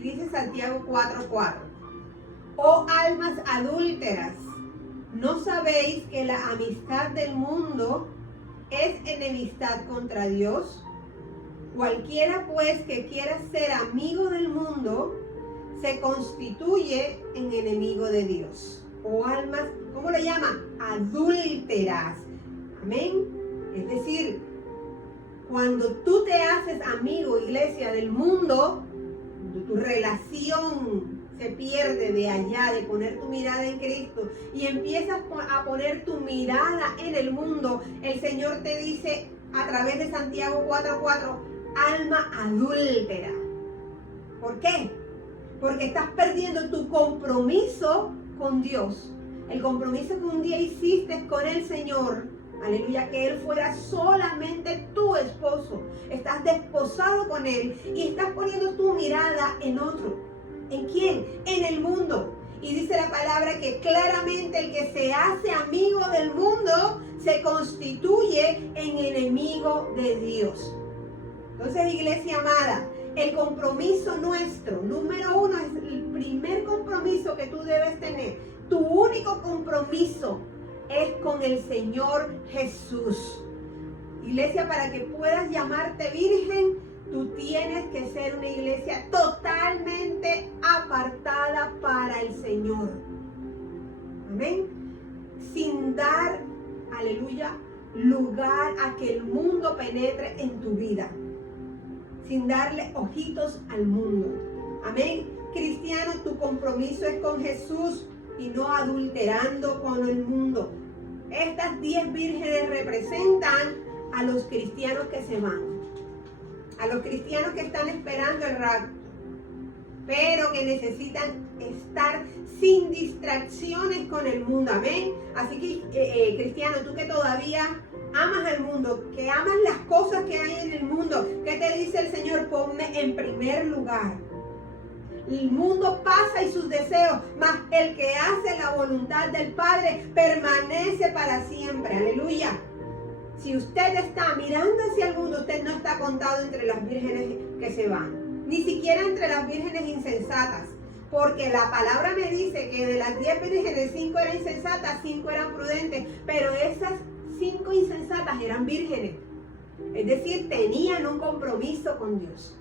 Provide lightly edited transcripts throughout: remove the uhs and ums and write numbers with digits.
Y dice Santiago 4:4. Oh almas adúlteras, ¿no sabéis que la amistad del mundo es enemistad contra Dios? Cualquiera pues que quiera ser amigo del mundo se constituye en enemigo de Dios. Oh almas, ¿cómo lo llama? Adúlteras. Amén. Es decir, cuando tú te haces amigo, iglesia, del mundo, tu relación se pierde de allá, de poner tu mirada en Cristo y empiezas a poner tu mirada en el mundo, el Señor te dice a través de Santiago 4:4, alma adúltera. ¿Por qué? Porque estás perdiendo tu compromiso con Dios. El compromiso que un día hiciste con el Señor. Aleluya, que Él fuera solamente tu esposo. Estás desposado con Él y estás poniendo tu mirada en otro. ¿En quién? En el mundo. Y dice la palabra que claramente el que se hace amigo del mundo se constituye en enemigo de Dios. Entonces, iglesia amada, el compromiso nuestro, número uno, es el primer compromiso que tú debes tener. Tu único compromiso es con el Señor Jesús. Iglesia, para que puedas llamarte virgen, tú tienes que ser una iglesia totalmente apartada para el Señor. Amén. Sin dar, aleluya, lugar a que el mundo penetre en tu vida. Sin darle ojitos al mundo. Amén. Cristiano, tu compromiso es con Jesús y no adulterando con el mundo. Estas 10 vírgenes representan a los cristianos que se van. A los cristianos que están esperando el rapto, pero que necesitan estar sin distracciones con el mundo. Amén. Así que, cristiano, tú que todavía amas al mundo, que amas las cosas que hay en el mundo, ¿qué te dice el Señor? Ponme en primer lugar. El mundo pasa y sus deseos, mas el que hace la voluntad del Padre permanece para siempre. Aleluya. Si usted está mirando hacia el mundo, usted no está contado entre las vírgenes que se van. Ni siquiera entre las vírgenes insensatas. Porque la palabra me dice que de las 10 vírgenes, 5 eran insensatas, 5 eran prudentes. Pero esas 5 insensatas eran vírgenes. Es decir, tenían un compromiso con Dios.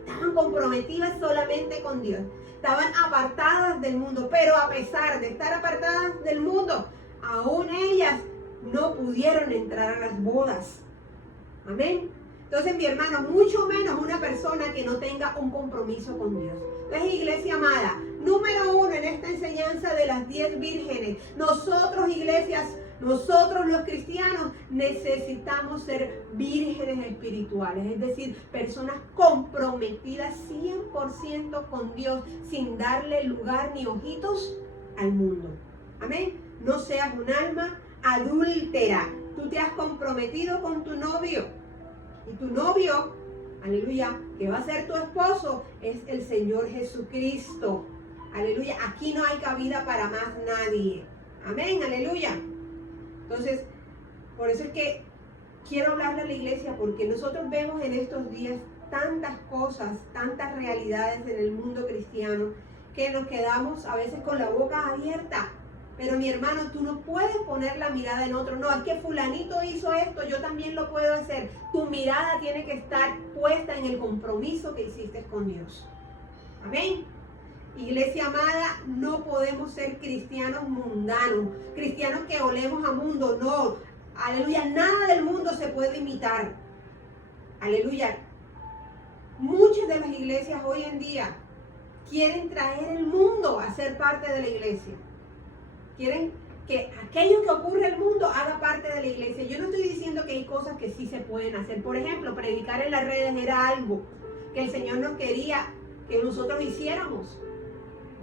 Estaban comprometidas solamente con Dios. Estaban apartadas del mundo. Pero a pesar de estar apartadas del mundo, aún ellas no pudieron entrar a las bodas. Amén. Entonces, mi hermano, mucho menos una persona que no tenga un compromiso con Dios. Entonces, iglesia amada, número uno en esta enseñanza de las 10 vírgenes, nosotros, iglesias, nosotros los cristianos necesitamos ser vírgenes espirituales, es decir, personas comprometidas 100% con Dios, sin darle lugar ni ojitos al mundo. Amén. No seas un alma adúltera. Tú te has comprometido con tu novio y tu novio, aleluya, que va a ser tu esposo, es el Señor Jesucristo. Aleluya, aquí no hay cabida para más nadie. Amén, aleluya. Entonces, por eso es que quiero hablarle a la iglesia, porque nosotros vemos en estos días tantas cosas, tantas realidades en el mundo cristiano, que nos quedamos a veces con la boca abierta. Pero mi hermano, tú no puedes poner la mirada en otro. No, es que fulanito hizo esto, yo también lo puedo hacer. Tu mirada tiene que estar puesta en el compromiso que hiciste con Dios. Amén. Iglesia amada, no podemos ser cristianos mundanos, cristianos que olemos a mundo, no. Aleluya, nada del mundo se puede imitar. Aleluya. Muchas de las iglesias hoy en día quieren traer el mundo a ser parte de la iglesia. Quieren que aquello que ocurre en el mundo haga parte de la iglesia. Yo no estoy diciendo que hay cosas que sí se pueden hacer. Por ejemplo, predicar en las redes era algo que el Señor nos quería que nosotros hiciéramos,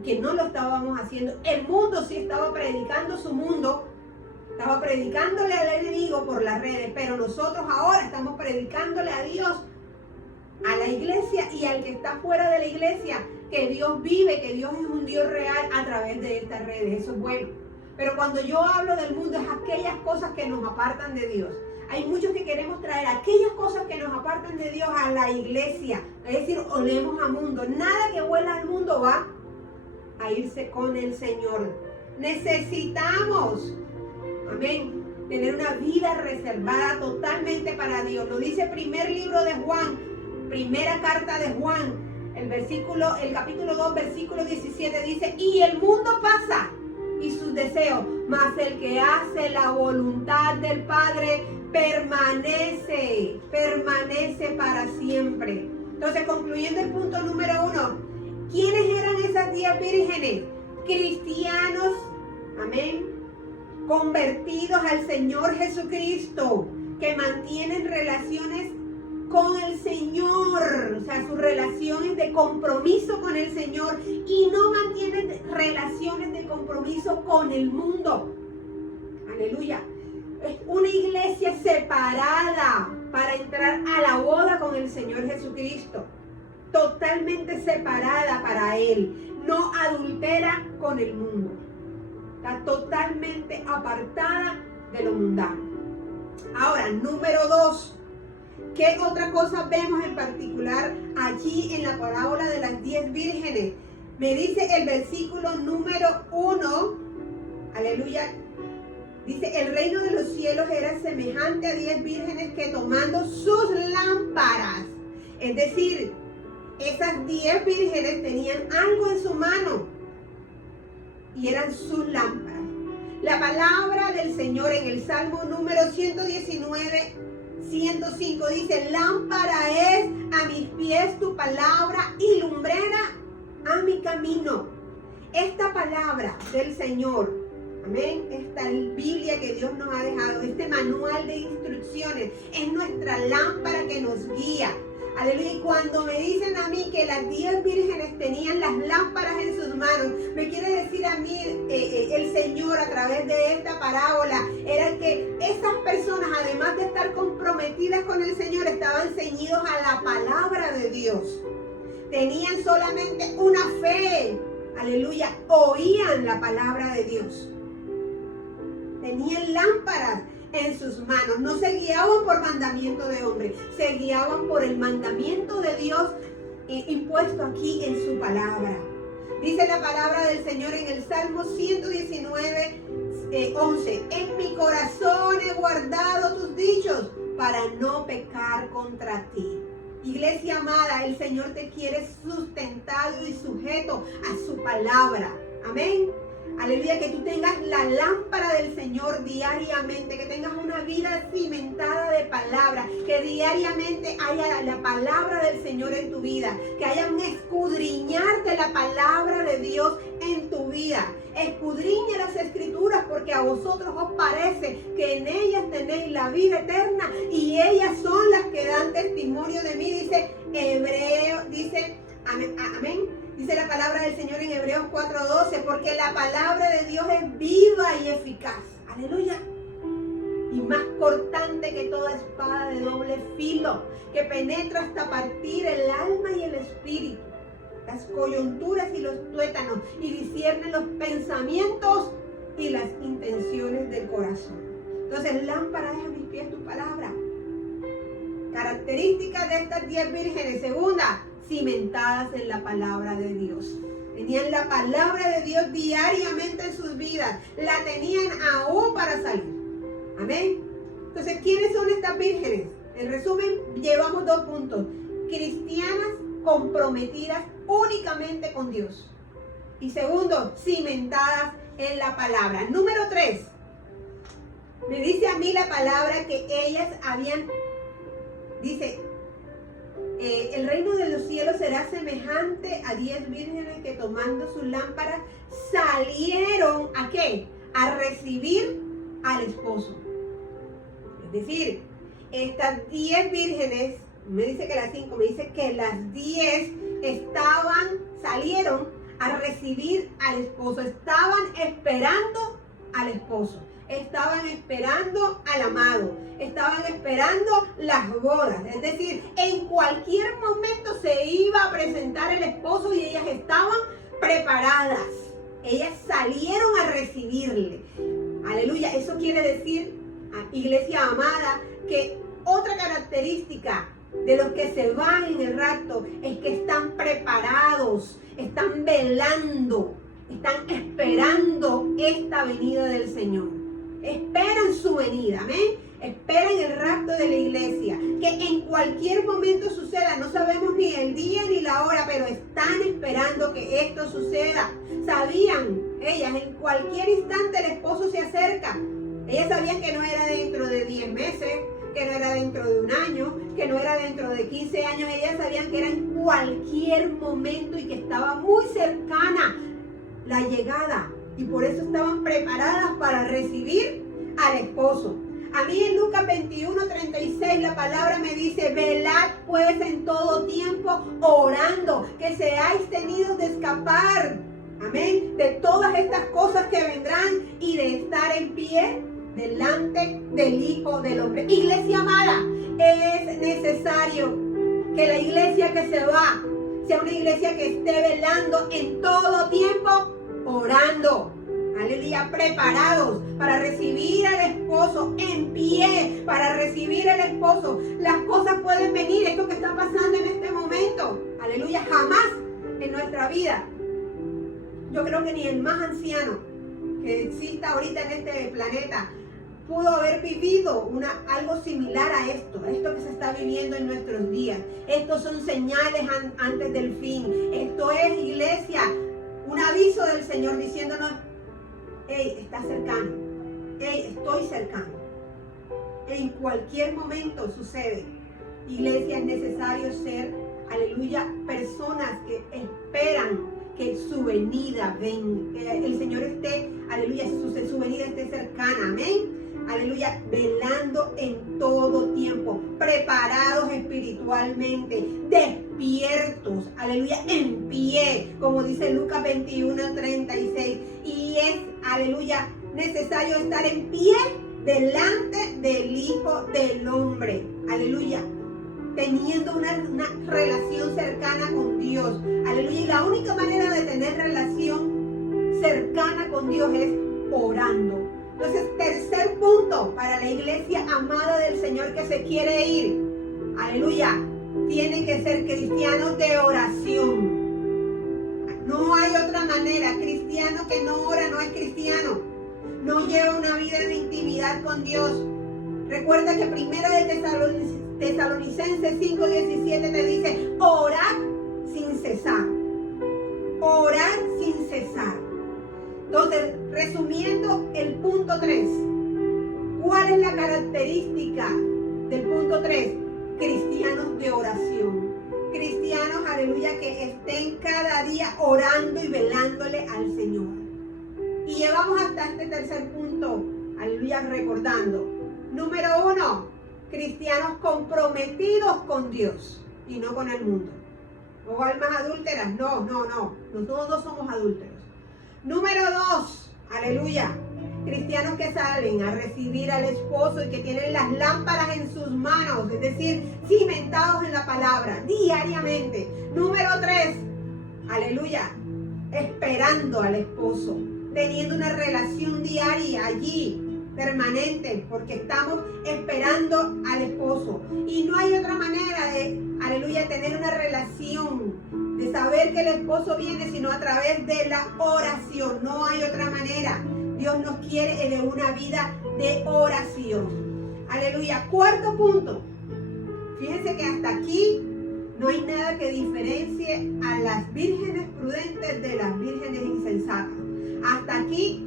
que no lo estábamos haciendo. El mundo sí estaba predicando su mundo, estaba predicándole al enemigo por las redes, pero nosotros ahora estamos predicándole a Dios, a la iglesia y al que está fuera de la iglesia, que Dios vive, que Dios es un Dios real a través de estas redes. Eso es bueno. Pero cuando yo hablo del mundo es aquellas cosas que nos apartan de Dios. Hay muchos que queremos traer aquellas cosas que nos apartan de Dios a la iglesia, Es decir, olemos a mundo. Nada que huela al mundo va a irse con el Señor. Necesitamos, amén, tener una vida reservada totalmente para Dios. Lo dice el primer libro de Juan, primera carta de Juan, el capítulo 2, versículo 17 dice, y el mundo pasa y sus deseos, mas el que hace la voluntad del Padre permanece para siempre. Entonces, concluyendo el punto número 1, ¿quiénes eran esas 10 vírgenes? Cristianos, amén, convertidos al Señor Jesucristo, que mantienen relaciones con el Señor, o sea, sus relaciones de compromiso con el Señor, y no mantienen relaciones de compromiso con el mundo. Aleluya. Es una iglesia separada para entrar a la boda con el Señor Jesucristo. Totalmente separada para Él. No adultera con el mundo. Está totalmente apartada de lo mundano. Ahora, número 2. ¿Qué otra cosa vemos en particular allí en la parábola de las 10 vírgenes? Me dice el versículo número 1. Aleluya. Dice, el reino de los cielos era semejante a 10 vírgenes que tomando sus lámparas, es decir, esas 10 vírgenes tenían algo en su mano y eran sus lámparas. La palabra del Señor en el Salmo número 119, 105 dice, lámpara es a mis pies tu palabra y lumbrera a mi camino. Esta palabra del Señor, amén, esta Biblia que Dios nos ha dejado, este manual de instrucciones, es nuestra lámpara que nos guía. Aleluya. Y cuando me dicen a mí que las 10 vírgenes tenían las lámparas en sus manos, me quiere decir a mí el Señor a través de esta parábola, era que esas personas, además de estar comprometidas con el Señor, estaban ceñidos a la palabra de Dios. Tenían solamente una fe. Aleluya. Oían la palabra de Dios. Tenían lámparas en sus manos. No se guiaban por mandamiento de hombre, se guiaban por el mandamiento de Dios impuesto aquí en su palabra. Dice la palabra del Señor en el Salmo 119, 11. En mi corazón he guardado tus dichos para no pecar contra ti. Iglesia amada, el Señor te quiere sustentado y sujeto a su palabra. Amén. Aleluya, que tú tengas la lámpara del Señor diariamente, que tengas una vida cimentada de palabra, que diariamente haya la palabra del Señor en tu vida, que haya un escudriñar de la palabra de Dios en tu vida. Escudriña las Escrituras, porque a vosotros os parece que en ellas tenéis la vida eterna y ellas son las que dan testimonio de mí, dice Hebreo, dice, amén. Dice la palabra del Señor en Hebreos 4:12, porque la palabra de Dios es viva y eficaz. Aleluya. Y más cortante que toda espada de doble filo, que penetra hasta partir el alma y el espíritu, las coyunturas y los tuétanos, y discierne los pensamientos y las intenciones del corazón. Entonces, lámpara es a mis pies tu palabra. Características de estas 10 vírgenes. Segunda, cimentadas en la palabra de Dios. Tenían la palabra de Dios diariamente en sus vidas. La tenían aún para salir. Amén. Entonces, ¿quiénes son estas vírgenes? En resumen, llevamos 2 puntos. Cristianas comprometidas únicamente con Dios. Y segundo, cimentadas en la palabra. Número 3. Me dice a mí la palabra que ellas habían, dice, el reino de los cielos será semejante a 10 vírgenes que tomando sus lámparas salieron ¿a qué? A recibir al esposo. Es decir, estas 10 vírgenes, me dice que las 5, me dice que las 10 salieron a recibir al esposo, estaban esperando al esposo. Estaban esperando al amado, estaban esperando las bodas, es decir, en cualquier momento se iba a presentar el esposo y ellas estaban preparadas, ellas salieron a recibirle. Aleluya, eso quiere decir, iglesia amada, que otra característica de los que se van en el rapto es que están preparados, están velando, están esperando esta venida del Señor. Esperan su venida, amén. Esperan el rapto de la iglesia, que en cualquier momento suceda. No sabemos ni el día ni la hora, pero están esperando que esto suceda. Sabían ellas, en cualquier instante el esposo se acerca. Ellas sabían que no era dentro de 10 meses, que no era dentro de un año, que no era dentro de 15 años. Ellas sabían que era en cualquier momento y que estaba muy cercana la llegada. Y por eso estaban preparadas para recibir al esposo. A mí en Lucas 21:36 la palabra me dice: velad pues en todo tiempo orando, que seáis tenidos de escapar, amén, de todas estas cosas que vendrán y de estar en pie delante del Hijo del Hombre. Iglesia amada, es necesario que la iglesia que se va sea una iglesia que esté velando en todo tiempo, orando. Aleluya, preparados para recibir al esposo, en pie para recibir al esposo. Las cosas pueden venir, esto que está pasando en este momento, aleluya, jamás en nuestra vida. Yo creo que ni el más anciano que exista ahorita en este planeta pudo haber vivido algo similar a esto que se está viviendo en nuestros días. Estos son señales antes del fin. Esto es, iglesia, un aviso del Señor diciéndonos: hey, está cercano. Hey, estoy cercano. En cualquier momento sucede. Iglesia, es necesario ser, aleluya, personas que esperan que su venida venga, que el Señor esté, aleluya, su venida esté cercana, amén. Aleluya, velando en todo tiempo, preparados espiritualmente, despiertos, aleluya, en pie, como dice Lucas 21:36. Y es, aleluya, necesario estar en pie delante del Hijo del Hombre, aleluya, teniendo una relación cercana con Dios, aleluya. Y la única manera de tener relación cercana con Dios es orando. Entonces, tercer punto para la iglesia amada del Señor que se quiere ir, aleluya, tienen que ser cristianos de oración. No hay otra manera. Cristiano que no ora no es cristiano. No lleva una vida de intimidad con Dios. Recuerda que primera de Tesalonicenses 5:17 te dice: orad sin cesar. Orad sin cesar. Entonces, resumiendo el punto 3, ¿cuál es la característica del punto 3? Cristianos de oración. Cristianos, aleluya, que estén cada día orando y velándole al Señor. Y llevamos hasta este tercer punto, aleluya, recordando. Número 1, cristianos comprometidos con Dios y no con el mundo. O almas adúlteras, no. Nosotros no somos adúlteros. Número 2, aleluya, cristianos que salen a recibir al esposo y que tienen las lámparas en sus manos, es decir, cimentados en la palabra diariamente. Número 3, aleluya, esperando al esposo, teniendo una relación diaria allí, permanente, porque estamos esperando al esposo. Y no hay otra manera de, aleluya, tener una relación, de saber que el esposo viene, sino a través de la oración. No hay otra manera. Dios nos quiere de una vida de oración. Aleluya. Cuarto punto. Fíjense que hasta aquí no hay nada que diferencie a las vírgenes prudentes de las vírgenes insensatas. Hasta aquí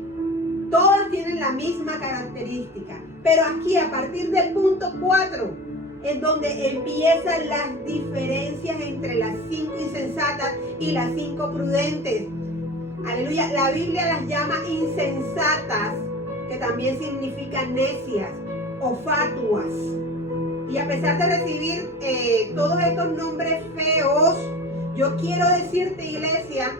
todas tienen la misma característica. Pero aquí, a partir del punto 4, es donde empiezan las diferencias entre las 5 insensatas y las 5 prudentes. Aleluya, la Biblia las llama insensatas, que también significan necias o fatuas. Y a pesar de recibir todos estos nombres feos, yo quiero decirte, iglesia,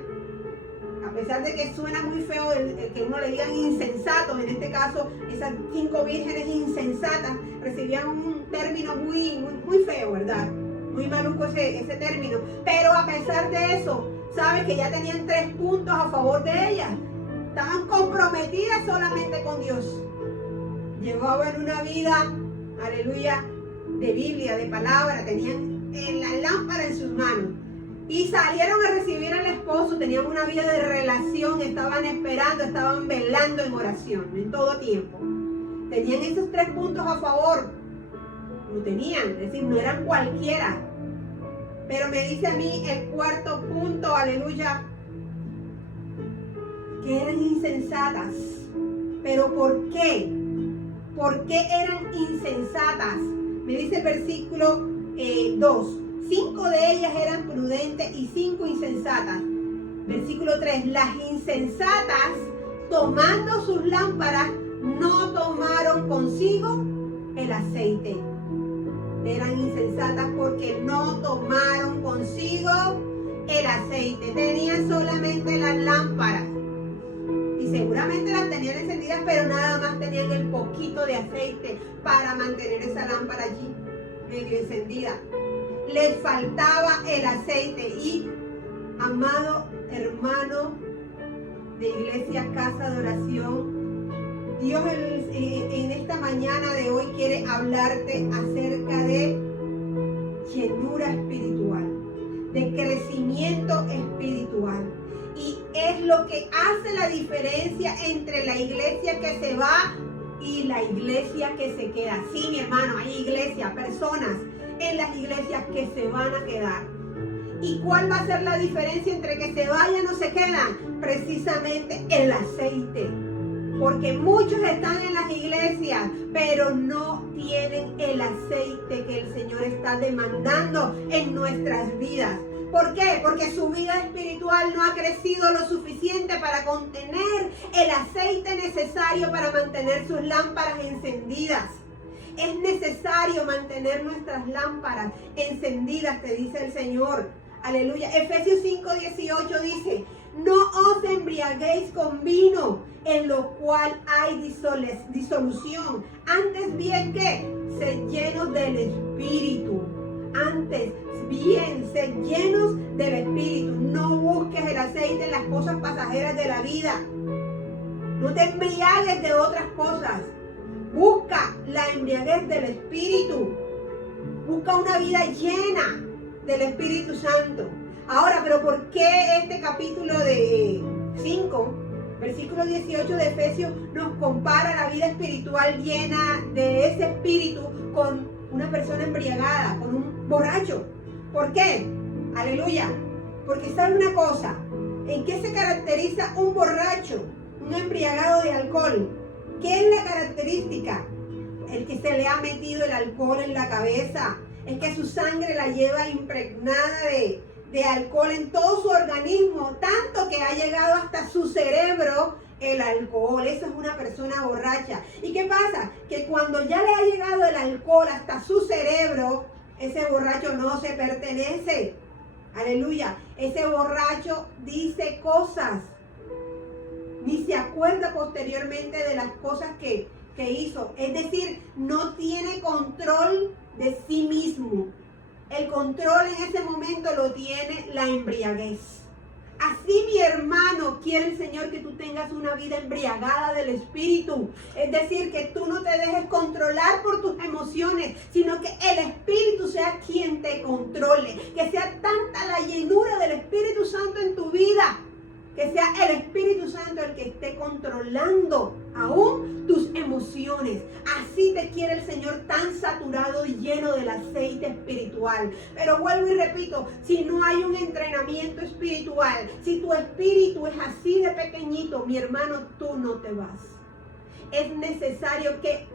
a pesar de que suena muy feo el que uno le digan insensatos, en este caso esas 5 vírgenes insensatas recibían un término muy feo, ¿verdad? Muy maluco ese término. Pero a pesar de eso, sabes que ya tenían 3 puntos a favor de ellas. Estaban comprometidas solamente con Dios. Llevaban una vida, aleluya, de Biblia, de palabra, tenían la lámpara en sus manos. Y salieron a recibir al esposo, tenían una vida de relación, estaban esperando, estaban velando en oración en todo tiempo. Tenían esos 3 puntos a favor. Lo tenían, es decir, no eran cualquiera. Pero me dice a mí el 4º punto, aleluya, que eran insensatas. ¿Pero por qué? ¿Por qué eran insensatas? Me dice el versículo 2. 5 de ellas eran prudentes y 5 insensatas. Versículo 3. Las insensatas, tomando sus lámparas, no tomaron consigo el aceite. Eran insensatas porque no tomaron consigo el aceite. Tenían solamente las lámparas. Y seguramente las tenían encendidas, pero nada más tenían el poquito de aceite para mantener esa lámpara allí medio encendida. Les faltaba el aceite. Y, amado hermano de Iglesia Casa de Oración, Dios en esta mañana de hoy quiere hablarte acerca de llenura espiritual, de crecimiento espiritual. Y es lo que hace la diferencia entre la iglesia que se va y la iglesia que se queda. Sí, mi hermano, hay iglesias, personas en las iglesias que se van a quedar. ¿Y cuál va a ser la diferencia entre que se vayan o se quedan? Precisamente el aceite. Porque muchos están en las iglesias, pero no tienen el aceite que el Señor está demandando en nuestras vidas. ¿Por qué? Porque su vida espiritual no ha crecido lo suficiente para contener el aceite necesario para mantener sus lámparas encendidas. Es necesario mantener nuestras lámparas encendidas, te dice el Señor. Aleluya. Efesios 5:18 dice: no os embriaguéis con vino, en lo cual hay disolución. Antes bien, ¿qué? Sed llenos del Espíritu. Antes bien, sed llenos del Espíritu. No busques el aceite en las cosas pasajeras de la vida. No te embriagues de otras cosas. Busca la embriaguez del Espíritu. Busca una vida llena del Espíritu Santo. Ahora, pero ¿por qué este capítulo de 5, versículo 18 de Efesios nos compara la vida espiritual llena de ese Espíritu con una persona embriagada, con un borracho? ¿Por qué? Aleluya. Porque sabe una cosa, ¿en qué se caracteriza un borracho, un embriagado de alcohol? ¿Qué es la característica? El que se le ha metido el alcohol en la cabeza, es que su sangre la lleva impregnada de alcohol en todo su organismo, tanto que ha llegado hasta su cerebro el alcohol. Eso es una persona borracha. ¿Y qué pasa? Que cuando ya le ha llegado el alcohol hasta su cerebro, ese borracho no se pertenece. Aleluya. Ese borracho dice cosas, ni se acuerda posteriormente de las cosas que hizo. Es decir, no tiene control de sí mismo. El control en ese momento lo tiene la embriaguez. Así, mi hermano, quiere el Señor que tú tengas una vida embriagada del Espíritu. Es decir, que tú no te dejes controlar por tus emociones, sino que el Espíritu sea quien te controle. Que sea tanta la llenura del Espíritu Santo en tu vida, que sea el Espíritu Santo el que esté controlando aún tus emociones. Así te quiere el Señor, tan saturado y lleno del aceite espiritual. Pero vuelvo y repito, si no hay un entrenamiento espiritual, si tu espíritu es así de pequeñito, mi hermano, tú no te vas. Es necesario que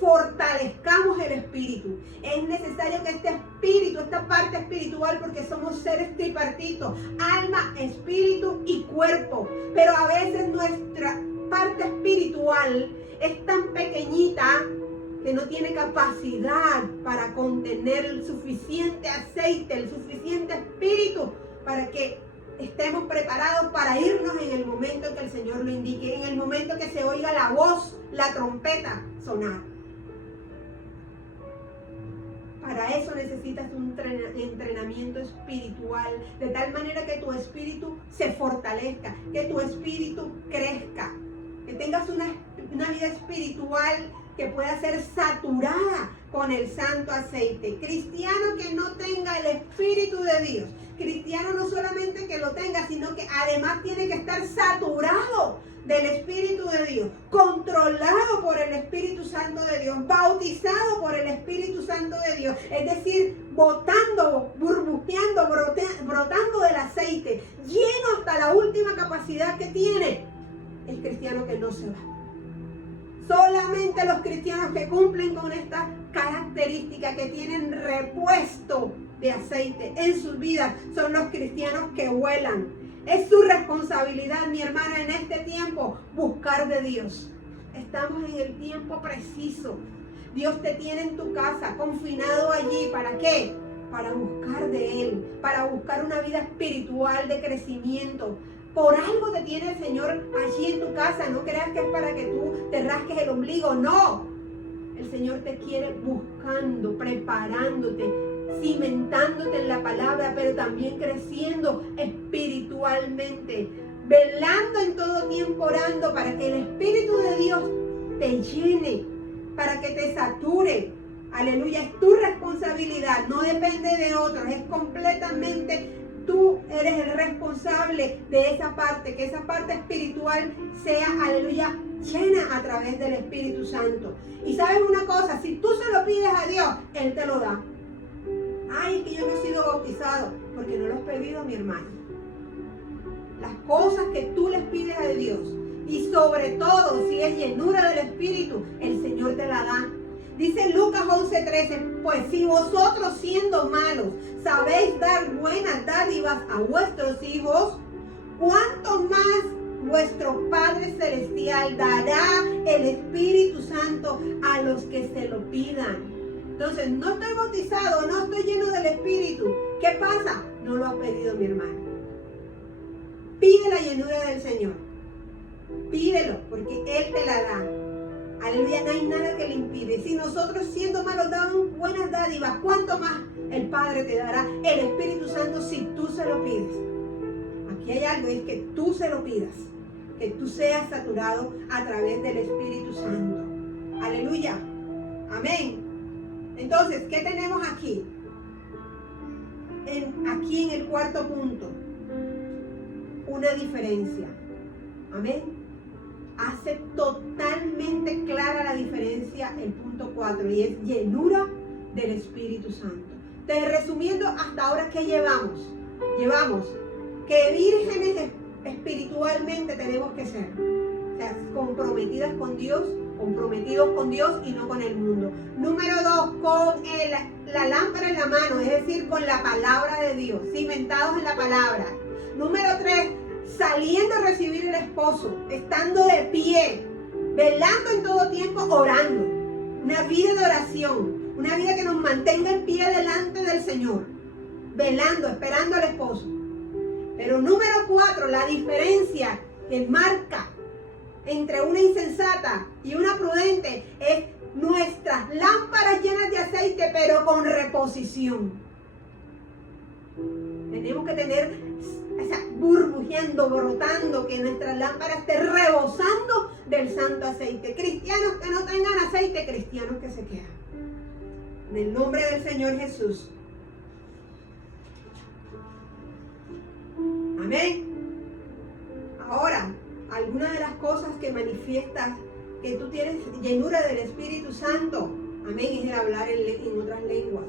fortalezcamos el espíritu. Es necesario que este espíritu, esta parte espiritual, porque somos seres tripartitos, alma, espíritu y cuerpo. Pero a veces nuestra parte espiritual es tan pequeñita que no tiene capacidad para contener el suficiente aceite, el suficiente espíritu para que estemos preparados para irnos en el momento que el Señor lo indique, en el momento que se oiga la voz, la trompeta sonar. Para eso necesitas un entrenamiento espiritual, de tal manera que tu espíritu se fortalezca, que tu espíritu crezca, que tengas una vida espiritual que pueda ser saturada con el santo aceite. Cristiano que no tenga el Espíritu de Dios. Cristiano no solamente que lo tenga, sino que además tiene que estar saturado del Espíritu de Dios, controlado por el Espíritu Santo de Dios, bautizado por el Espíritu Santo de Dios, es decir, botando, burbujeando, brotando del aceite, lleno hasta la última capacidad que tiene. El cristiano que no se va. Solamente los cristianos que cumplen con esta característica, que tienen repuesto de aceite en sus vidas, son los cristianos que vuelan. Es su responsabilidad, mi hermana, en este tiempo, buscar de Dios. Estamos en el tiempo preciso. Dios te tiene en tu casa, confinado allí. ¿Para qué? Para buscar de Él, para buscar una vida espiritual de crecimiento. Por algo te tiene el Señor allí en tu casa. No creas que es para que tú te rasques el ombligo. No. El Señor te quiere buscando, preparándote, cimentándote en la palabra, pero también creciendo espiritualmente, velando en todo tiempo, orando para que el Espíritu de Dios te llene, para que te sature. Aleluya, es tu responsabilidad, no depende de otros, es completamente tú eres el responsable de esa parte, que esa parte espiritual sea, aleluya, llena a través del Espíritu Santo. Y sabes una cosa, si tú se lo pides a Dios, Él te lo da. Ay, que yo no he sido bautizado, porque no lo has pedido, mi hermano. Las cosas que tú les pides a Dios, y sobre todo si es llenura del Espíritu, el Señor te la da. Dice Lucas 11:13, pues si vosotros siendo malos sabéis dar buenas dádivas a vuestros hijos, ¿cuánto más vuestro Padre Celestial dará el Espíritu Santo a los que se lo pidan? Entonces, no estoy bautizado, no estoy lleno del Espíritu. ¿Qué pasa? No lo has pedido, mi hermano. Pide la llenura del Señor. Pídelo, porque Él te la da. Aleluya, no hay nada que le impide. Si nosotros siendo malos damos buenas dádivas, ¿cuánto más el Padre te dará el Espíritu Santo si tú se lo pides? Aquí hay algo, es que tú se lo pidas. Que tú seas saturado a través del Espíritu Santo. Aleluya. Amén. Entonces, ¿qué tenemos aquí? Aquí en el cuarto punto, una diferencia. Amén. Hace totalmente clara la diferencia el punto 4 y es llenura del Espíritu Santo. Te resumiendo hasta ahora, ¿qué llevamos? Llevamos que vírgenes espiritualmente tenemos que ser. O sea, comprometidas con Dios, comprometidos con Dios y no con el mundo. Número 2, con la lámpara en la mano, es decir, con la palabra de Dios, cimentados en la palabra. Número 3, saliendo a recibir el esposo, estando de pie, velando en todo tiempo, orando. Una vida de oración, una vida que nos mantenga en pie delante del Señor, velando, esperando al esposo. Pero número 4, la diferencia que marca entre una insensata y una prudente es nuestras lámparas llenas de aceite, pero con reposición. Tenemos que tener burbujeando, brotando, que nuestra lámpara esté rebosando del santo aceite. Cristianos que no tengan aceite, cristianos que se quedan. En el nombre del Señor Jesús. Amén. Ahora, algunas de las cosas que manifiestas que tú tienes llenura del Espíritu Santo, amén, es el hablar en otras lenguas.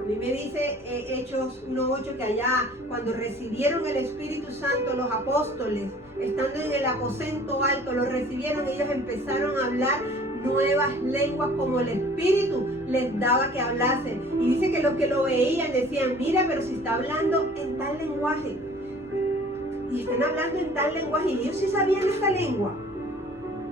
A mí me dice Hechos 1:8 que allá cuando recibieron el Espíritu Santo los apóstoles, estando en el aposento alto, lo recibieron, ellos empezaron a hablar nuevas lenguas como el Espíritu les daba que hablasen. Y dice que los que lo veían decían, mira, pero si está hablando en tal lenguaje. Y están hablando en tal lenguaje. Y ellos sí sabían esta lengua.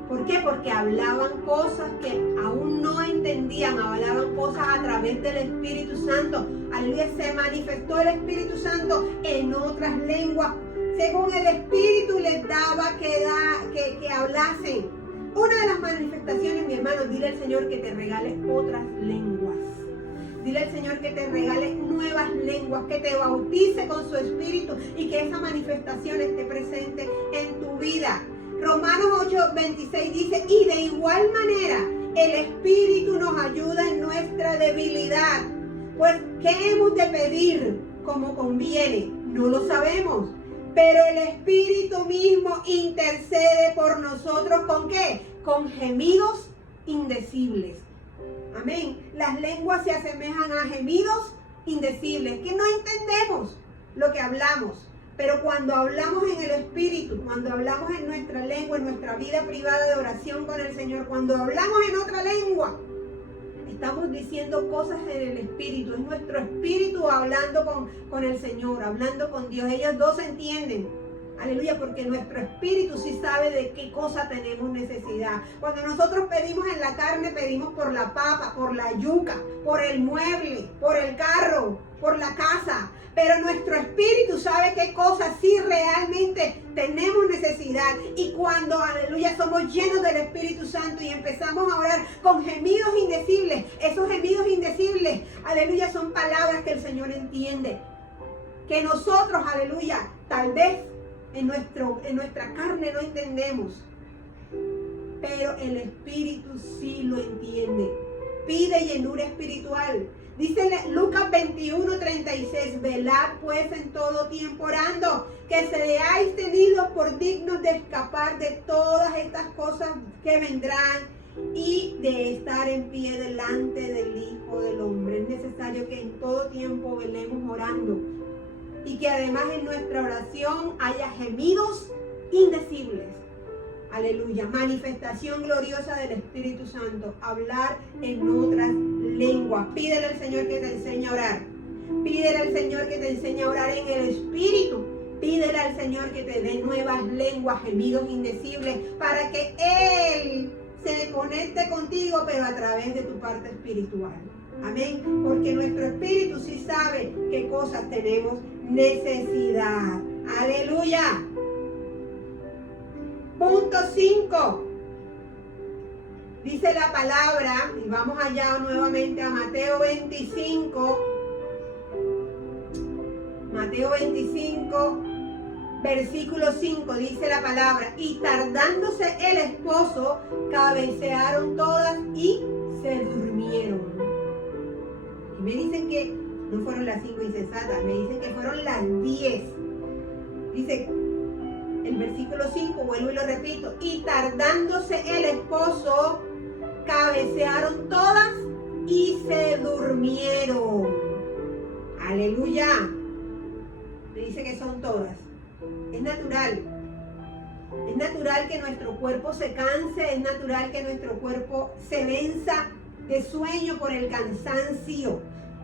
¿Por qué? Porque hablaban cosas que aún no entendían, hablaban cosas a través del Espíritu Santo. Aleluya, se manifestó el Espíritu Santo en otras lenguas, según el Espíritu les daba que hablasen. Una de las manifestaciones, mi hermano, dile al Señor que te regale otras lenguas. Dile al Señor que te regale nuevas lenguas, que te bautice con su Espíritu y que esa manifestación esté presente en tu vida. Romanos 8:26 dice, y de igual manera El Espíritu nos ayuda en nuestra debilidad. Pues, ¿qué hemos de pedir como conviene? No lo sabemos. Pero el Espíritu mismo intercede por nosotros, ¿con qué? Con gemidos indecibles. Amén. Las lenguas se asemejan a gemidos indecibles, que no entendemos lo que hablamos. Pero cuando hablamos en el Espíritu, cuando hablamos en nuestra lengua, en nuestra vida privada de oración con el Señor, cuando hablamos en otra lengua, estamos diciendo cosas en el Espíritu. Es nuestro Espíritu hablando con el Señor, hablando con Dios. Ellos dos se entienden. Aleluya, porque nuestro Espíritu sí sabe de qué cosa tenemos necesidad. Cuando nosotros pedimos en la carne, pedimos por la papa, por la yuca, por el mueble, por el carro, por la casa. Pero nuestro Espíritu sabe qué cosas sí realmente tenemos necesidad. Y cuando, aleluya, somos llenos del Espíritu Santo y empezamos a orar con gemidos indecibles, esos gemidos indecibles, aleluya, son palabras que el Señor entiende. Que nosotros, aleluya, tal vez en nuestra carne no entendemos, pero el Espíritu sí lo entiende. Pide llenura espiritual. Dice Lucas 21:36, velad pues en todo tiempo orando, que seáis tenidos por dignos de escapar de todas estas cosas que vendrán y de estar en pie delante del Hijo del Hombre. Es necesario que en todo tiempo velemos orando y que además en nuestra oración haya gemidos indecibles. Aleluya, manifestación gloriosa del Espíritu Santo, hablar en otras lenguas. Pídele al Señor que te enseñe a orar. Pídele al Señor que te enseñe a orar en el Espíritu. Pídele al Señor que te dé nuevas lenguas, gemidos indecibles, para que Él se conecte contigo, pero a través de tu parte espiritual. Amén, porque nuestro Espíritu sí sabe qué cosas tenemos necesidad. Aleluya. Punto 5. Dice la palabra, y vamos allá nuevamente a Mateo 25. Mateo 25, versículo 5, dice la palabra, y tardándose el esposo, cabecearon todas y se durmieron. Y me dicen que no fueron las 5 insensatas, me dicen que fueron las 10. Dice el versículo 5, vuelvo y lo repito, y tardándose el esposo, cabecearon todas y se durmieron. Aleluya. Me dice que son todas. Es natural. Es natural que nuestro cuerpo se canse, es natural que nuestro cuerpo se venza de sueño por el cansancio.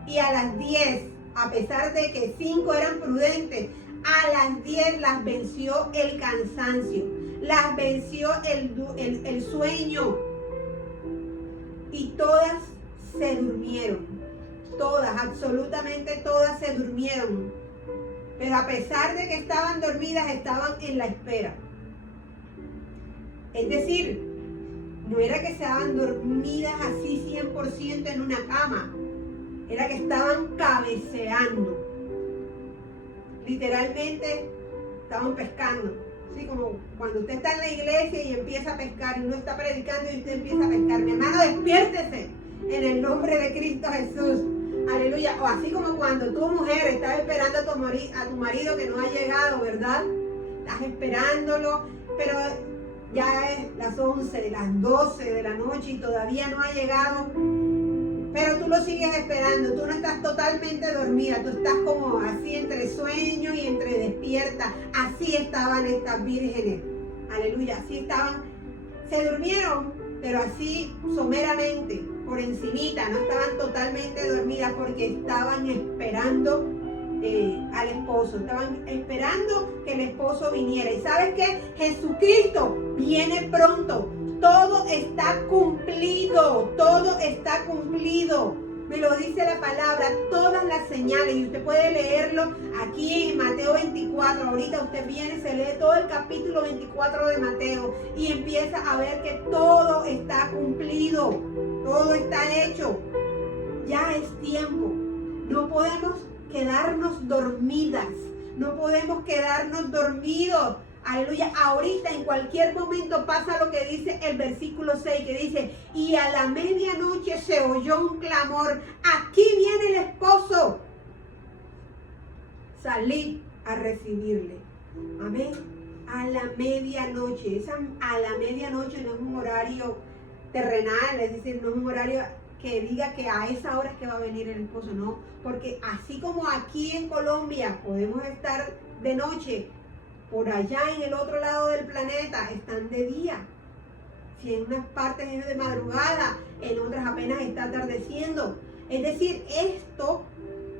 Y a las 10, a pesar de que 5 eran prudentes, a las 10 las venció el cansancio, las venció el sueño. Y todas se durmieron. Todas, absolutamente todas se durmieron. Pero a pesar de que estaban dormidas, estaban en la espera. Es decir, no era que estaban dormidas así 100% en una cama. Era que estaban cabeceando. Literalmente estaban pescando. Así como cuando usted está en la iglesia y empieza a pescar, y uno está predicando y usted empieza a pescar. Mi hermano, despiértese en el nombre de Cristo Jesús. Aleluya. O así como cuando tu mujer está esperando a tu marido que no ha llegado, ¿verdad? Estás esperándolo, pero ya es las 11, las 12 de la noche y todavía no ha llegado. Pero tú lo sigues esperando, tú no estás totalmente dormida, tú estás como así entre sueño y entre despierta. Así estaban estas vírgenes. Aleluya, así estaban. Se durmieron, pero así someramente, por encimita, no estaban totalmente dormidas porque estaban esperando al esposo, estaban esperando que el esposo viniera. ¿Y sabes qué? Jesucristo viene pronto. Todo está cumplido, todo está cumplido. Me lo dice la palabra, todas las señales. Y usted puede leerlo aquí en Mateo 24. Ahorita usted viene, se lee todo el capítulo 24 de Mateo y empieza a ver que todo está cumplido, todo está hecho. Ya es tiempo. No podemos quedarnos dormidas, no podemos quedarnos dormidos. Aleluya, ahorita en cualquier momento pasa lo que dice el versículo 6, que dice, y a la medianoche se oyó un clamor, aquí viene el esposo, salid a recibirle. Amén. A la medianoche, a la medianoche no es un horario terrenal, es decir, no es un horario que diga que a esa hora es que va a venir el esposo, no, porque así como aquí en Colombia podemos estar de noche, por allá en el otro lado del planeta están de día. Si en unas partes es de madrugada, en otras apenas está atardeciendo. Es decir, esto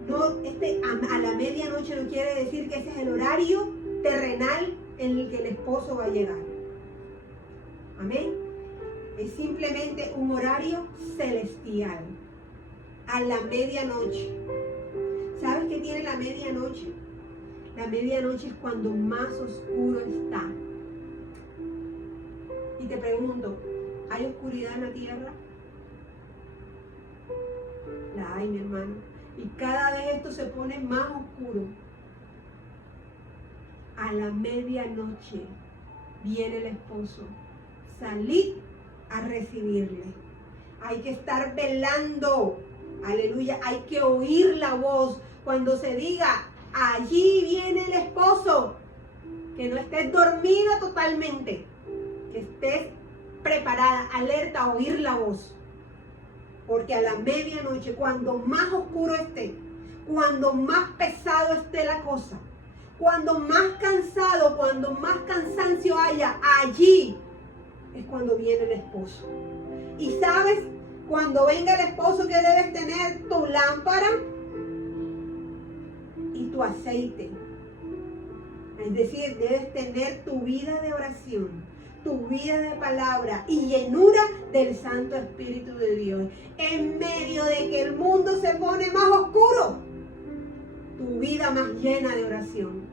no, a la medianoche no quiere decir que ese es el horario terrenal en el que el esposo va a llegar. Amén. Es simplemente un horario celestial. A la medianoche. ¿Sabes qué tiene la medianoche? La medianoche es cuando más oscuro está. Y te pregunto, ¿hay oscuridad en la tierra? La hay, mi hermano. Y cada vez esto se pone más oscuro. A la medianoche viene el esposo. Salid a recibirle. Hay que estar velando. Aleluya. Hay que oír la voz. Cuando se diga, allí viene el esposo. Que no estés dormida totalmente. Que estés preparada, alerta a oír la voz. Porque a la medianoche, cuando más oscuro esté, cuando más pesado esté la cosa, cuando más cansado, cuando más cansancio haya, allí es cuando viene el esposo. Y sabes, cuando venga el esposo, que debes tener tu lámpara y tu aceite. Es decir, debes tener tu vida de oración, tu vida de palabra y llenura del Santo Espíritu de Dios. En medio de que el mundo se pone más oscuro, tu vida más llena de oración.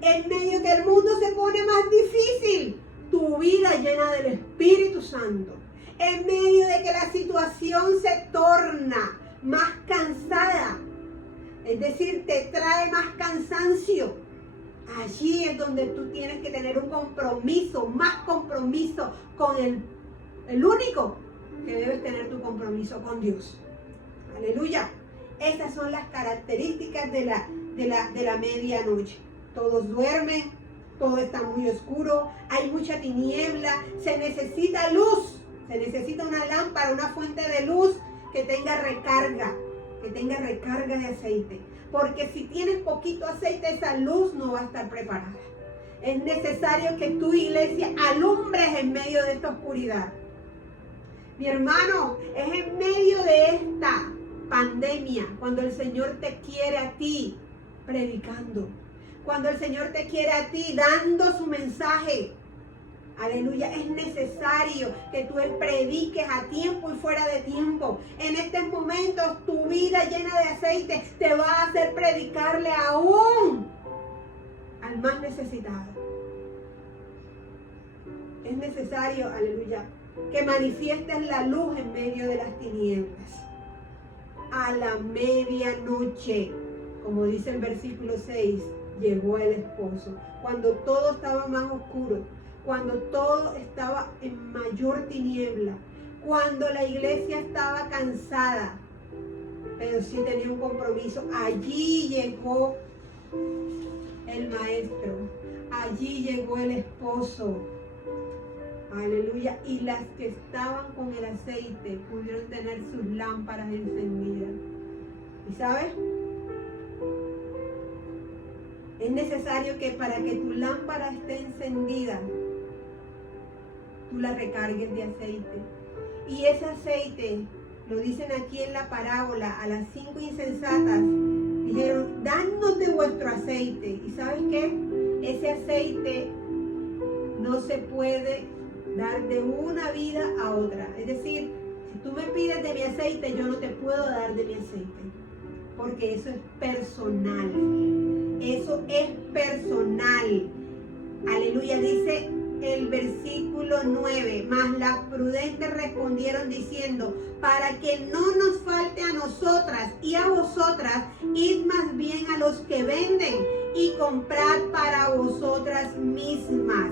En medio de que el mundo se pone más difícil, tu vida llena del Espíritu Santo. En medio de que la situación se torna más cansada, es decir, te trae más cansancio, allí es donde tú tienes que tener un compromiso, más compromiso con el único que debes tener, tu compromiso con Dios. Aleluya. Esas son las características de la medianoche. Todos duermen, todo está muy oscuro, hay mucha tiniebla, se necesita luz, se necesita una lámpara, una fuente de luz que tenga recarga de aceite. Porque si tienes poquito aceite, esa luz no va a estar preparada. Es necesario que tu iglesia alumbres en medio de esta oscuridad. Mi hermano, es en medio de esta pandemia cuando el Señor te quiere a ti predicando. Cuando el Señor te quiere a ti dando su mensaje. Aleluya, es necesario que tú prediques a tiempo y fuera de tiempo. En estos momentos tu vida llena de aceite te va a hacer predicarle aún al más necesitado. Es necesario, aleluya, que manifiestes la luz en medio de las tinieblas. A la medianoche, como dice el versículo 6, llegó el esposo. Cuando todo estaba más oscuro, cuando todo estaba en mayor tiniebla, cuando la iglesia estaba cansada, pero sí tenía un compromiso, allí llegó el maestro, allí llegó el esposo. Aleluya. Y las que estaban con el aceite pudieron tener sus lámparas encendidas. ¿Y sabes? Es necesario que para que tu lámpara esté encendida, tú la recargues de aceite. Y ese aceite, lo dicen aquí en la parábola, a las 5 insensatas, dijeron, danos de vuestro aceite. ¿Y sabes qué? Ese aceite no se puede dar de una vida a otra. Es decir, si tú me pides de mi aceite, yo no te puedo dar de mi aceite. Porque eso es personal. Eso es personal. Aleluya. Dice el versículo 9, mas las prudentes respondieron diciendo, para que no nos falte a nosotras y a vosotras, id más bien a los que venden y comprad para vosotras mismas.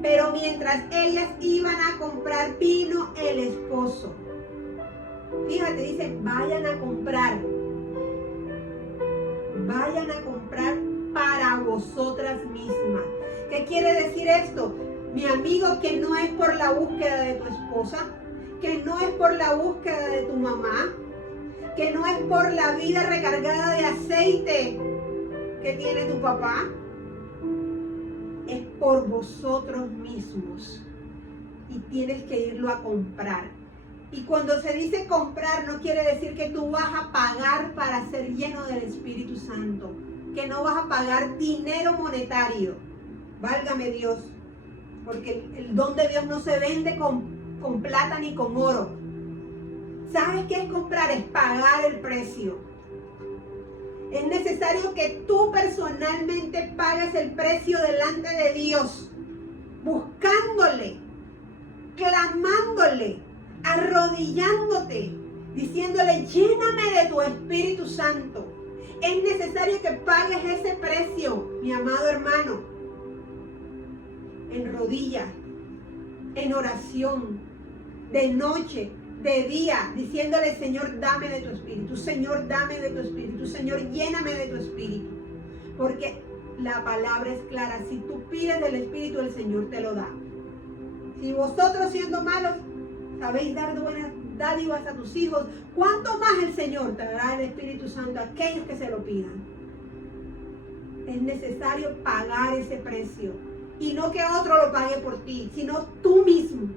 Pero mientras ellas iban a comprar, vino el esposo. Fíjate, dice, vayan a comprar. Vayan a comprar para vosotras mismas. ¿Qué quiere decir esto? Mi amigo, que no es por la búsqueda de tu esposa, que no es por la búsqueda de tu mamá, que no es por la vida recargada de aceite que tiene tu papá, es por vosotros mismos. Y tienes que irlo a comprar. Y cuando se dice comprar, no quiere decir que tú vas a pagar para ser lleno del Espíritu Santo, que no vas a pagar dinero monetario. Válgame Dios, porque el don de Dios no se vende con plata ni con oro. ¿Sabes qué es comprar? Es pagar el precio. Es necesario que tú personalmente pagues el precio delante de Dios, buscándole, clamándole, arrodillándote, diciéndole, lléname de tu Espíritu Santo. Es necesario que pagues ese precio, mi amado hermano, en rodillas, en oración, de noche, de día, diciéndole, Señor, dame de tu Espíritu, Señor, dame de tu Espíritu, Señor, lléname de tu Espíritu. Porque la palabra es clara, si tú pides del Espíritu, el Señor te lo da. Si vosotros, siendo malos, sabéis dar buenas dádivas a tus hijos, ¿cuánto más el Señor te dará el Espíritu Santo a aquellos que se lo pidan? Es necesario pagar ese precio. Y no que otro lo pague por ti, sino tú mismo.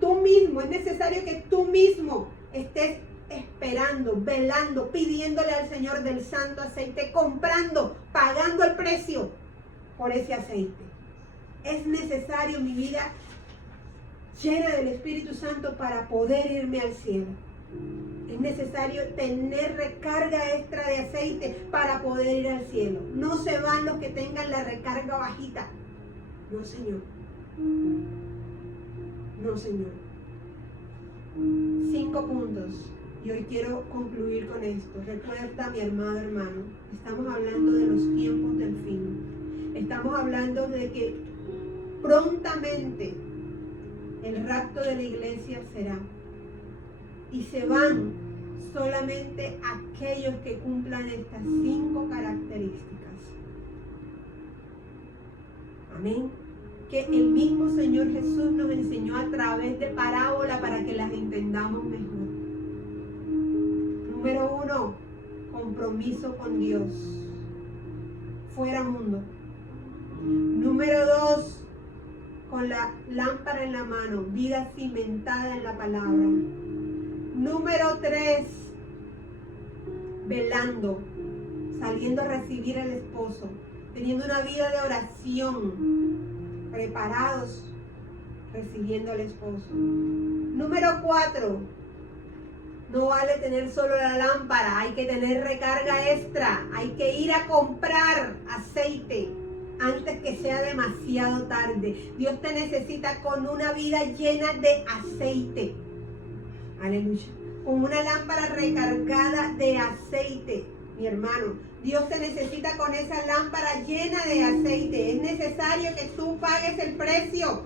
Tú mismo, es necesario que tú mismo estés esperando, velando, pidiéndole al Señor del santo aceite, comprando, pagando el precio por ese aceite. Es necesario, mi vida llena del Espíritu Santo, para poder irme al cielo. Es necesario tener recarga extra de aceite para poder ir al cielo. No se van los que tengan la recarga bajita. No, Señor. No, Señor. 5 puntos. Y hoy quiero concluir con esto. Recuerda, mi amado hermano, estamos hablando de los tiempos del fin. Estamos hablando de que prontamente el rapto de la iglesia será. Y se van solamente aquellos que cumplan estas 5 características. Amén. Que el mismo Señor Jesús nos enseñó a través de parábola para que las entendamos mejor. Número 1, compromiso con Dios. Fuera mundo. Número 2, con la lámpara en la mano, vida cimentada en la palabra. Número 3, velando, saliendo a recibir al esposo, teniendo una vida de oración, preparados, recibiendo al esposo. Número 4, no vale tener solo la lámpara, hay que tener recarga extra, hay que ir a comprar aceite antes que sea demasiado tarde. Dios te necesita con una vida llena de aceite. Aleluya. Con una lámpara recargada de aceite, mi hermano. Dios te necesita con esa lámpara llena de aceite. Es necesario que tú pagues el precio.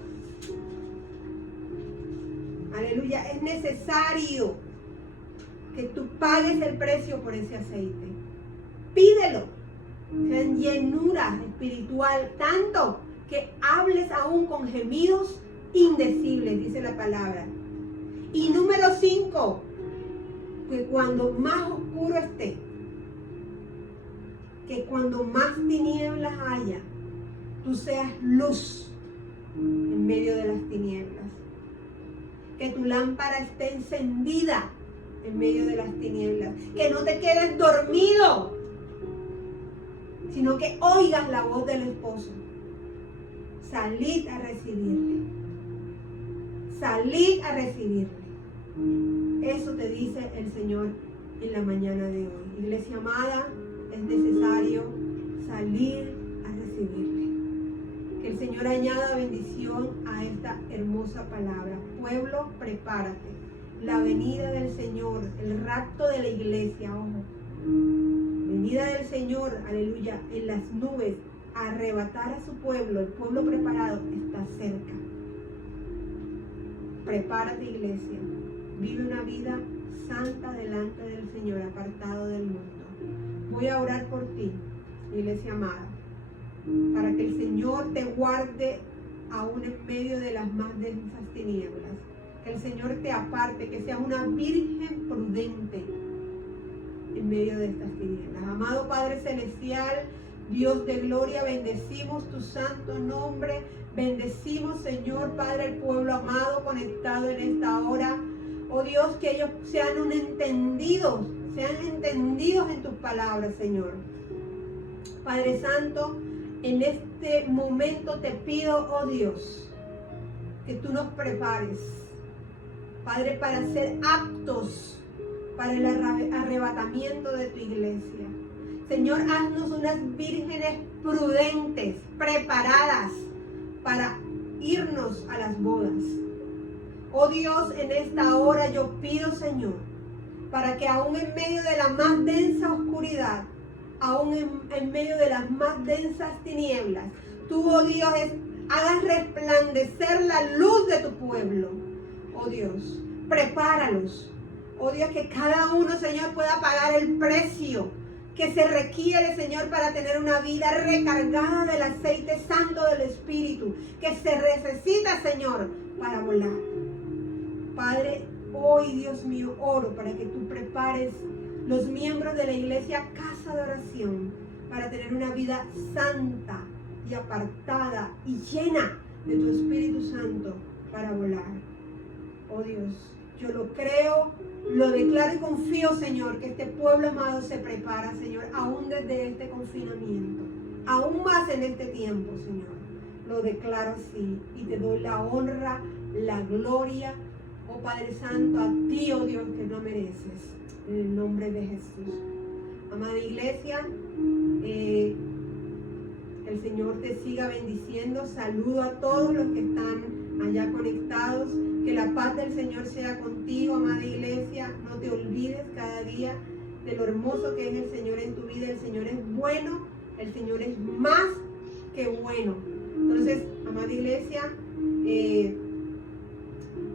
Aleluya. Es necesario que tú pagues el precio por ese aceite. Pídelo. En llenura espiritual, tanto que hables aún con gemidos indecibles, dice la palabra. Y número 5, que cuando más oscuro esté, que cuando más tinieblas haya, tú seas luz en medio de las tinieblas. Que tu lámpara esté encendida en medio de las tinieblas. Que no te quedes dormido, sino que oigas la voz del esposo. Salid a recibirle. Salid a recibirle. Eso te dice el Señor en la mañana de hoy. Iglesia amada, es necesario salir a recibirle. Que el Señor añada bendición a esta hermosa palabra. Pueblo, prepárate. La venida del Señor, el rapto de la iglesia, ojo. venida del Señor, aleluya, en las nubes, a arrebatar a su pueblo, el pueblo preparado, está cerca. Prepárate, iglesia. Vive una vida santa delante del Señor, apartado del mundo. Voy a orar por ti, iglesia amada, para que el Señor te guarde aún en medio de las más densas tinieblas. Que el Señor te aparte, que seas una virgen prudente en medio de estas tinieblas. Amado Padre Celestial, Dios de gloria, bendecimos tu santo nombre. Bendecimos, Señor Padre, el pueblo amado conectado en esta hora. Oh Dios, que ellos sean entendidos en tus palabras, Señor. Padre Santo, en este momento te pido, oh Dios, que tú nos prepares, Padre, para ser aptos para el arrebatamiento de tu iglesia. Señor, haznos unas vírgenes prudentes, preparadas para irnos a las bodas. Oh Dios, en esta hora yo pido, Señor, para que aún en medio de la más densa oscuridad, aún en medio de las más densas tinieblas, tú, oh Dios, hagas resplandecer la luz de tu pueblo. Oh Dios, prepáralos. Oh Dios, que cada uno, Señor, pueda pagar el precio que se requiere, Señor, para tener una vida recargada del aceite santo del Espíritu, que se necesita, Señor, para volar. Padre, hoy, Dios mío, oro para que tú prepares los miembros de la iglesia Casa de Oración para tener una vida santa y apartada y llena de tu Espíritu Santo para volar. Oh Dios, yo lo creo, lo declaro y confío, Señor, que este pueblo amado se prepara, Señor, aún desde este confinamiento, aún más en este tiempo, Señor. Lo declaro así y te doy la honra, la gloria, oh Padre Santo, a ti, oh Dios, que no mereces, en el nombre de Jesús. Amada iglesia, el Señor te siga bendiciendo. Saludo a todos los que están allá conectados. Que la paz del Señor sea contigo, amada iglesia. No te olvides cada día de lo hermoso que es el Señor en tu vida. El Señor es bueno, el Señor es más que bueno. Entonces, amada iglesia,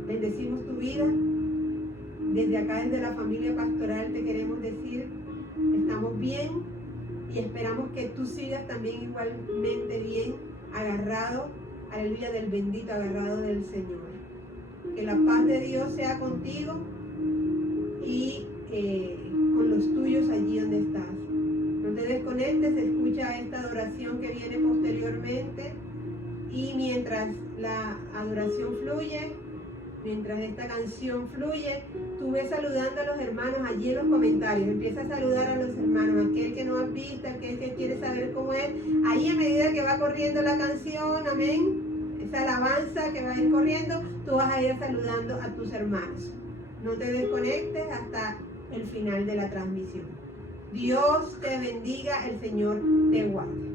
bendecimos tu vida. Desde acá, desde la familia pastoral, te queremos decir, estamos bien y esperamos que tú sigas también igualmente bien, agarrado, aleluya, del bendito, agarrado del Señor. Que la paz de Dios sea contigo y con los tuyos allí donde estás. No te desconectes, escucha esta adoración que viene posteriormente y mientras la adoración fluye, mientras esta canción fluye, tú ves saludando a los hermanos allí en los comentarios. Empieza a saludar a los hermanos, aquel que no has visto, aquel que quiere saber cómo es. Ahí a medida que va corriendo la canción, amén, esa alabanza que va a ir corriendo, tú vas a ir saludando a tus hermanos. No te desconectes hasta el final de la transmisión. Dios te bendiga, el Señor te guarde.